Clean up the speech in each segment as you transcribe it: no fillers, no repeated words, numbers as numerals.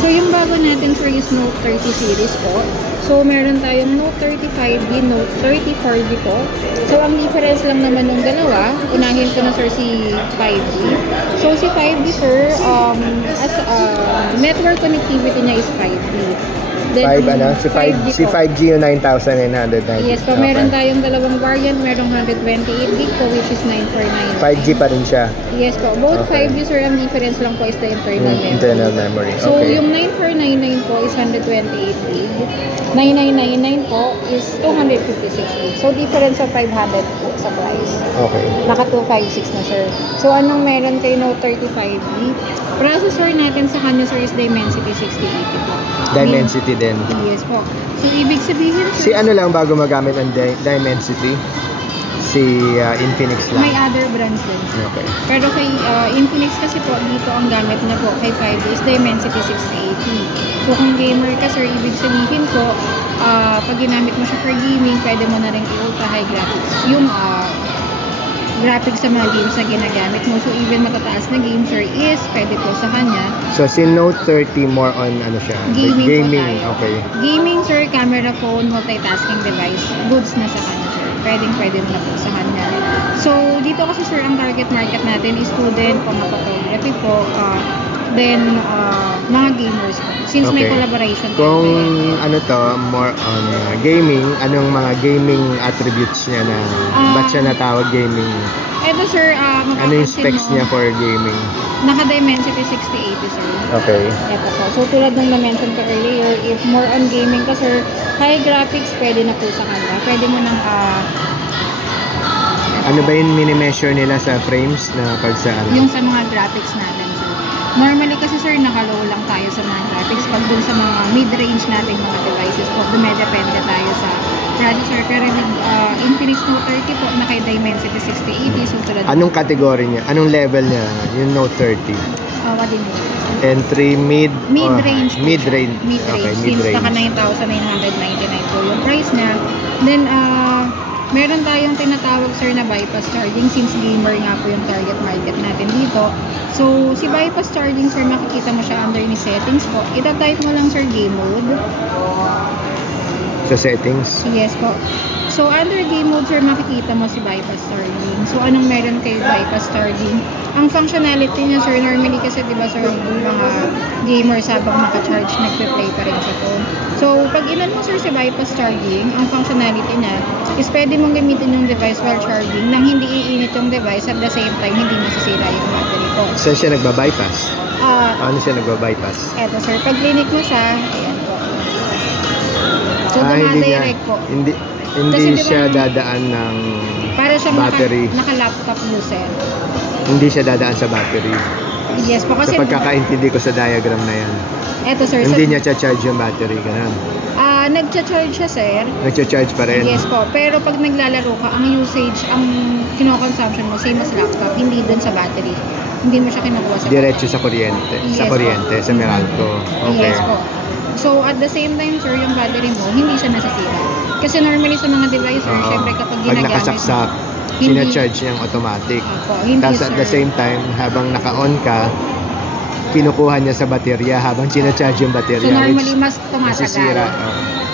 So, yung bago natin sir is Note 30 series po. So, meron tayong Note 30 5G, Note 30 4G po. So, ang difference lang naman ng dalawa, unahin ko na sir si 5G. So, si 5G sir, as network connectivity niya is 5G. Then, si 5G yung 9,990. Yes po, meron tayong dalawang variant. Merong 128 gig po, which is 949. 5G pa rin siya. Yes po, both 5G sir, ang difference lang po is the internal memory. Okay. So, yung 9499 po is 128 gig. 9999 po is 256 gig. So, difference of 500 po sa price. Okay. Naka 256 na sir. So, anong meron kay Note 30 5G? Processor natin sa kanya sir is Dimensity 6080 po. Dimensity din. Yes po. So, ibig sabihin Si sir, ano lang bago magamit ang Dimensity? Si Infinix lang. may other brands din sir. Okay. Pero kay Infinix kasi po, dito ang gamit na po kay 5G is Dimensity 680. So, kung gamer ka sir, ibig sabihin po, pag ginamit mo siya for gaming, pwede mo na rin i-ultra high graphics. Yung graphics sa mga games na ginagamit mo. So, even matataas na game sir is pwede po sa kanya. So, si Note 30 more on ano siya? Gaming po tayo. Okay. Gaming sir, camera, phone, multitasking device, goods na sa kanya sir. Pwede na po sa kanya. So, dito kasi sir, ang target market natin is student, photography po, then mga gamers po. Since may collaboration Kung tayo. ano to, more on gaming, anong mga gaming attributes niya na ba't siya natawag gaming? Eto sir, Ano yung specs niya for gaming? Naka-Dimensity 6080 sir. Okay. Eto po. So, tulad ng na-mention ko earlier, if more on gaming ka sir, high graphics, pwede na po sa kanya. Pwede mo nang Ano ba yung mini-measure nila sa frames na pag sa ano? yung sa mga graphics natin sir. Normally kasi sir, naka-low lang tayo sa mga graphics. Pag dun sa mga mid-range natin mga devices po, dumedepende tayo sa processor. Pero yung Infinix Note 30 po, naka-Dimensity 6080. So, tulad Anong category niya? Anong level niya? Yung Note 30? what do you mean? Entry, mid? Mid-range. Mid-range. Mid-range. Okay, Since mid-range. naka 9,999 po yung price niya. Then, meron tayong tinatawag sir na bypass charging since gamer nga po yung target market natin dito. So, si bypass charging sir, makikita mo siya under ni settings po. Ita-type mo lang sir game mode. Sa settings? Yes po. So, under game mode, sir, makikita mo si bypass charging. So, anong meron kay bypass charging? Ang functionality niya, sir, normally kasi, di ba, sir, yung mga gamers habang naka-charge, nagpe-play pa rin sa phone. So, pag inan mo, sir, si bypass charging, ang functionality niya is pwede mong gamitin yung device while charging nang hindi iinit yung device at the same time, hindi masisira yung battery po. Saan siya nagba-bypass? Ano siya nagba-bypass? Eto, sir, pag clinic mo siya, ayan po. So, Hindi po. Hindi siya dadaan ng para siyang battery. naka-laptop user. Hindi siya dadaan sa battery. Yes po, kasi Sa pagkakaintindi ko sa diagram na yan. eto sir, Hindi niya cha-charge yung battery. Ganun. nagcha-charge siya sir. Nagcha-charge pa rin. Yes po, pero pag naglalaro ka, ang usage, ang kino-consumption mo, same as laptop, hindi dun sa battery. Hindi mo siya kinukuha sa Diretso sa kuryente. Yes, sa kuryente, sa Meralco. Okay. Yes po. So, at the same time, sir, yung battery mo, hindi siya nasisira. Kasi normally sa mga device, sir, syempre kapag Pag ginagamit nakasaksak, sina-charge niyang automatic. Hindi, Tapos at the same time, habang naka-on ka, kinukuha niya sa baterya habang sina-charge yung baterya. So, normally, mas tumatagal. Masisira.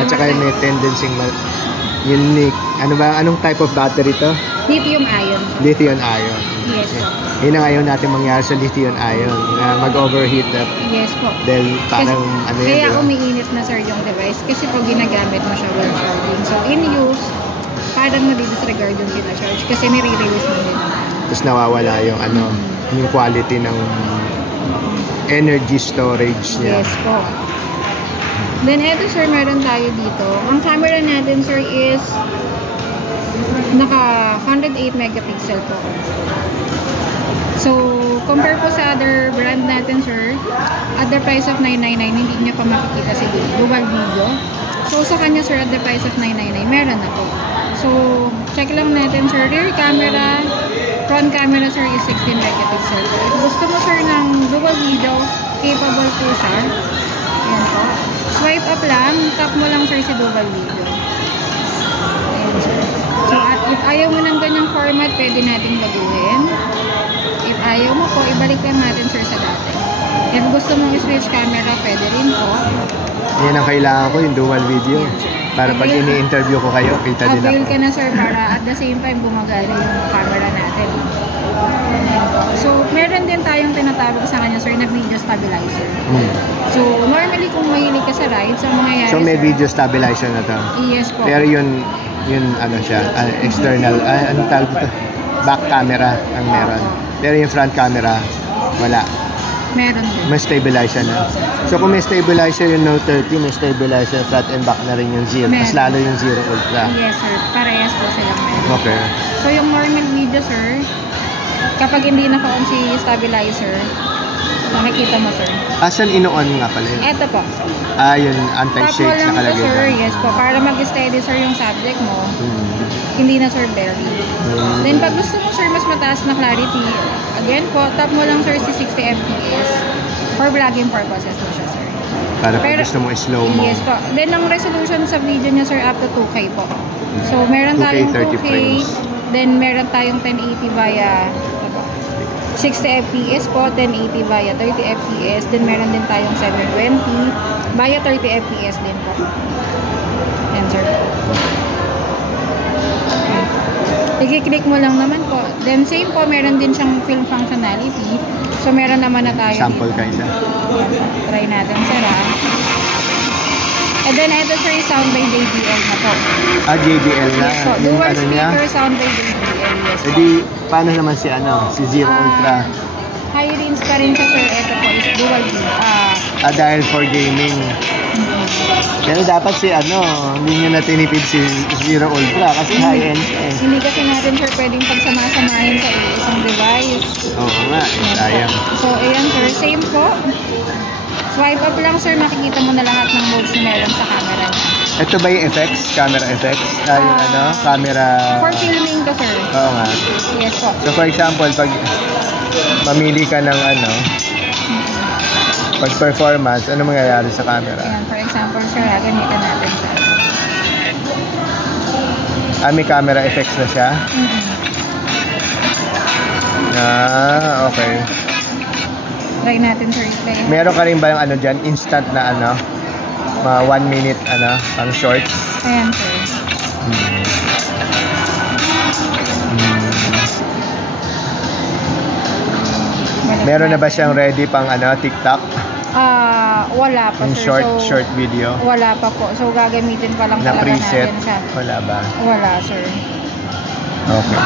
At saka may tendency unique. Anong type of battery to? Lithium-ion. Lithium-ion. Yes po. Yun ang ayaw natin mangyari sa lithium-ion na mag-overheat at Yes po. dahil parang Kaya umiinit na sir yung device kasi pag ginagamit mo siya while charging. So in use, parang nadi-disregard yung kina-charge kasi nire-release mo din. Tapos nawawala yung yung quality ng energy storage niya. Yes po. Then eto sir, meron tayo dito. Ang camera natin sir is naka 108 megapixel po. So, compare po sa other brand natin, sir, at the price of 999, hindi niya pa makikita si dual video. So, sa kanya, sir, at the price of 999, meron na po. So, check lang natin, sir. Rear camera, front camera, sir, is 16 megapixel. If gusto mo, sir, ng dual video, capable po siya. Ayan po. Swipe up lang, tap mo lang, sir, si dual video. Ayan, sir. So, if ayaw mo ng ganyang format, pwede natin baguhin. If ayaw mo po, ibalik lang natin sir sa dati. If gusto mong i-switch camera, pwede rin po. Yan ang kailangan ko, yung dual video. Para pag ini-interview ko kayo, kita din avail ako. ka na sir para at the same time gumagana yung camera natin. So, meron din tayong tinatawag sa kanya sir na video stabilizer. So, normally kung mahilig ka sa rides, ang mangyayari So may sir, video stabilizer na to. yes po. Pero yun ano siya, external, anong tawag dito? Back camera ang meron. Pero yung front camera, wala. Meron din. May stabilizer na. So kung may stabilizer yung Note 30, may stabilizer front and back na rin yung Zero. Mas lalo yung Zero Ultra. Yes sir, parehas po silang meron. Okay. So, yung normal video sir, kapag hindi naka-on si stabilizer, makikita mo sir. Asan ino-on nga pala yun? Eto po. Yun, Tap mo anti-shake lang nakalagay po sir, doon. yes po, para mag-steady sir yung subject mo. Hindi na sir blurry. Then pag gusto mo sir mas mataas na clarity, again po, tap mo lang sir si 60 fps. For vlogging purposes mo siya sir. Para pag gusto mo slow mo. Yes po. Then ang resolution sa video niya sir up to 2K po. So meron 2K, tayong 30 2K, frames. then meron tayong 1080 via 60 fps po, 1080 via 30 fps, then meron din tayong 720 via 30 fps din po. Yan sir. I-click mo lang naman po. Then same po, meron din siyang film functionality. So meron naman na tayo Sample dito. kinda. Try natin sir ha. And then ito sir yung sound by JBL na po. JBL na. Yes po. Yung Dual ano niya. speaker sound by JBL. Yes po. Edi, paano naman si Zero Ultra? High range pa rin siya sir. Ito po is dual Dahil for gaming. Pero dapat hindi nyo na tinipid si Zero Ultra kasi high-end eh. Hindi kasi natin sir pwedeng pagsama-samahin sa isang device. Oo nga, sayang. So ayan sir, same po. Swipe up lang sir, makikita mo na lahat ng modes na meron sa camera niya. Ito ba yung effects? Camera effects? Yung camera... For filming to sir. Oo nga. Yes po. So for example, pag mamili ka ng pag performance, ano mangyayari sa camera? Ayan, for example sir, gamitan natin siya. May camera effects na siya? Okay. Try natin sir, i-play. Meron ka rin ba yung dyan, instant na mga 1 minute pang shorts? Ayan sir. Meron na ba siyang ready pang TikTok? Wala pa Yung sir. short video? Wala pa po. So gagamitin pa lang Na talaga preset? natin siya. Wala ba? Wala sir. Okay.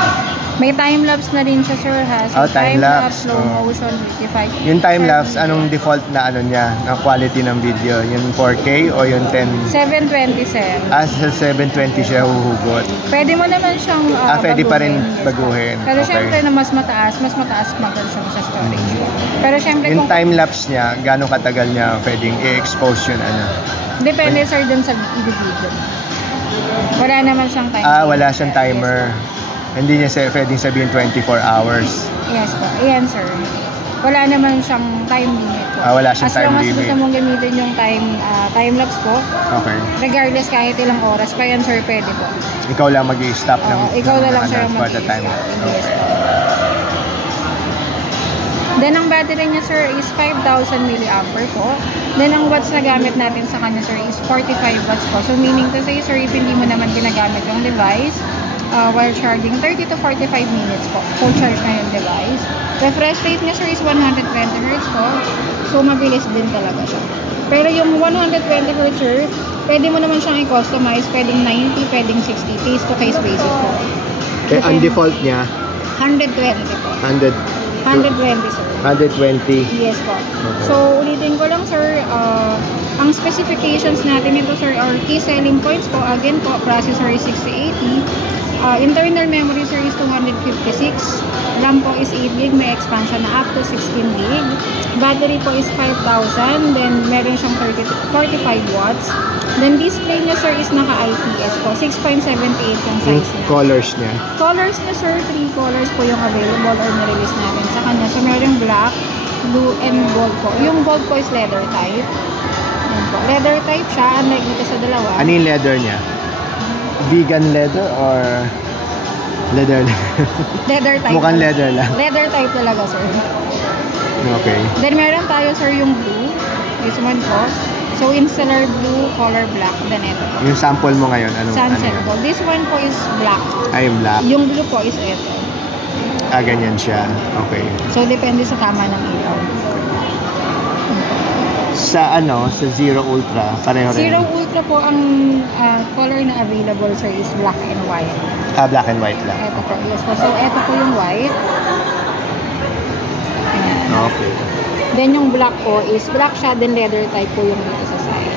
May time-lapse na rin siya sir ha. So time-lapse. slow motion, 55. Yung time-lapse, anong default na niya, na quality ng video? Yung 4K o yung 10? 720 sir. Sa 720 siya huhugot. Pwede mo naman siyang pwede pa rin Yes, baguhin. Pero Okay. syempre na mas mataas mag-consume sa storage. Pero syempre Yung kung time-lapse niya, gano'ng katagal niya pwedeng i-expose yun? depende sir dun sa video. Wala naman siyang timer. Wala siyang timer. Hindi niya pwedeng sabihin 24 hours. Yes po. Ayan sir. Wala naman siyang time limit po. Wala siyang time as long as limit. gusto mong gamitin yung time-lapse po, Okay. regardless kahit ilang oras pa yan sir, pwede po. Ikaw lang mag-i-stop ng Ikaw na lang sir ang for the time. Yes Okay. po. Then ang battery niya sir is 5,000 mAh po. Then ang watts na gamit natin sa kanya sir is 45 watts po. So meaning to say sir, if hindi mo naman ginagamit yung device while charging, 30 to 45 minutes po. Full charge na yung device. Refresh rate niya sir is 120 Hz po. So mabilis din talaga siya. Pero yung 120 Hz sir, pwede mo naman siyang i-customize. Pwedeng 90, pwedeng 60. Case to case basis po. Ang default niya, 120 po. 120 sir. 120. Yes po. Okay. So, ulitin ko lang sir, ang specifications natin ito sir, or key selling points po, again po, processor is 6080, internal memory sir is 256, RAM po is 8GB, may expansion na up to 16GB, battery po is 5,000, then meron siyang 45 watts, then display niya sir is naka-IPS po, 6.78 yung Yung size niya. colors niya. Colors niya sir, 3 colors po yung available or na-release natin sa kanya. So meron black, blue, and gold po. Yung gold po is leather type. Yan po. Leather type siya, unlike dito sa dalawa. Ano yung leather niya? Vegan leather or Leather. Leather type. Mukhang leather lang. Leather type talaga, sir. Okay. Then meron tayo, sir, yung blue. This one po. So, insular blue, color black. Then ito. Yung sample mo ngayon, Sunset ano po. This one po is black. Ay, yung black. Yung blue po is ito. Ganyan siya. Okay. So, depende sa tama ng ilaw. Sa sa Zero Ultra, pareho rin. Zero Ultra po, ang color na available, sir, is black and white. Black and white lang. Ito po. Yes po. So, ito po yung white. Okay. Then, yung black po is black siya, then leather type po yung dito sa side.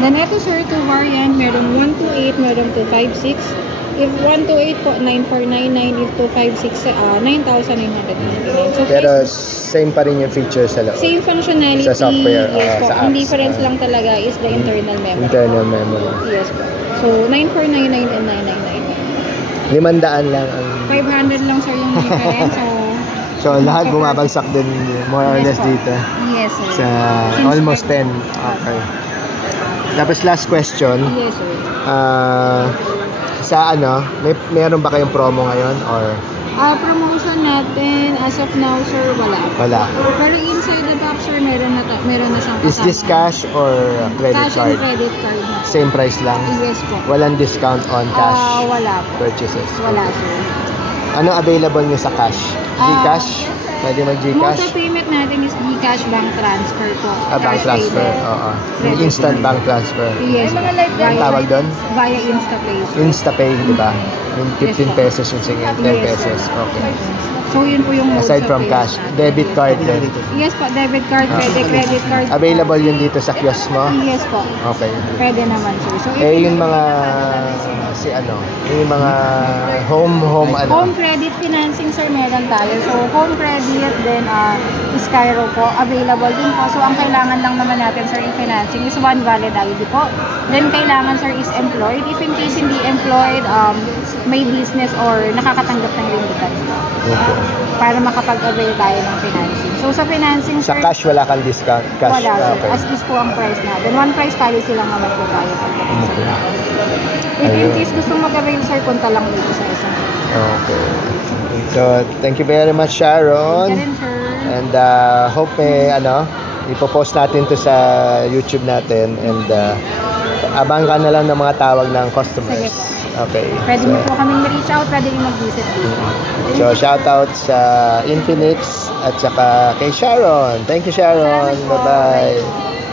Then, ito, sir, 2 variant. Meron 128, meron 256. If 128 po, 9499. If 256, 9,999. So, Pero same pa rin yung features sa loob. same functionality. Sa software, Yes po. sa Ang apps. difference lang talaga is the internal memory. Internal memory. Yes po. So, 9499 and 9999. 500 lang ang... 500 lang, sir, yung difference. So, lahat bumabagsak din more or less po. dito. Yes, sir. Sa Since almost 10. Okay. Tapos last question. Yes, sir. Sa meron ba kayong promo ngayon or Promotion natin, as of now, sir, wala. wala? Pero inside the box, sir, meron na siyang kasama. Is this cash or credit Cash card? and credit card na. Same price lang? Yes po. Walang discount on cash Wala po. purchases? Wala, sir. Ano available nyo sa cash? Gcash? Pwede Mode mag-Gcash? of payment natin is Gcash bank transfer po. Bank Cash transfer, payment. oo. Credit Instant payment. bank transfer. Yes. Ang tawag doon? Via InstaPay. InstaPay, di ba? Yung 15 Yes, po. pesos yung sige, 10 Yes, pesos. Okay. So, yun po yung mode Aside of from payment cash, natin. debit card din. Yes po, debit card, credit card. Available yun dito sa kiosk mo? Yes po. Okay. Pwede naman, sir. So, if Yung mga yung mga home credit financing, sir, meron tayo. So, home credit, then Skyro po, available din po. So, ang kailangan lang naman natin, sir, yung financing is one valid ID po. Then, kailangan, sir, is employed. If in case hindi employed, may business or nakakatanggap ng remittance po. Okay. Para makapag-avail tayo ng financing. So, sa financing, Sa sir, cash wala kang discount? Cash? wala, sir. Okay. As is po ang price natin. One price policy lang naman po tayo. If in Ayun. case gusto mag-avail, sir, punta lang dito sa isang. Okay. So, thank you very much, Sharon. Ganun, sir. And hope ipopost natin to sa YouTube natin and abang ka na lang ng mga tawag ng customers. Sige po. Okay. Pwede mo po kaming ma-reach out, pwede rin mag-visit dito. So, shout out sa Infinix at saka kay Sharon. Thank you, Sharon. Salamat po. Bye-bye.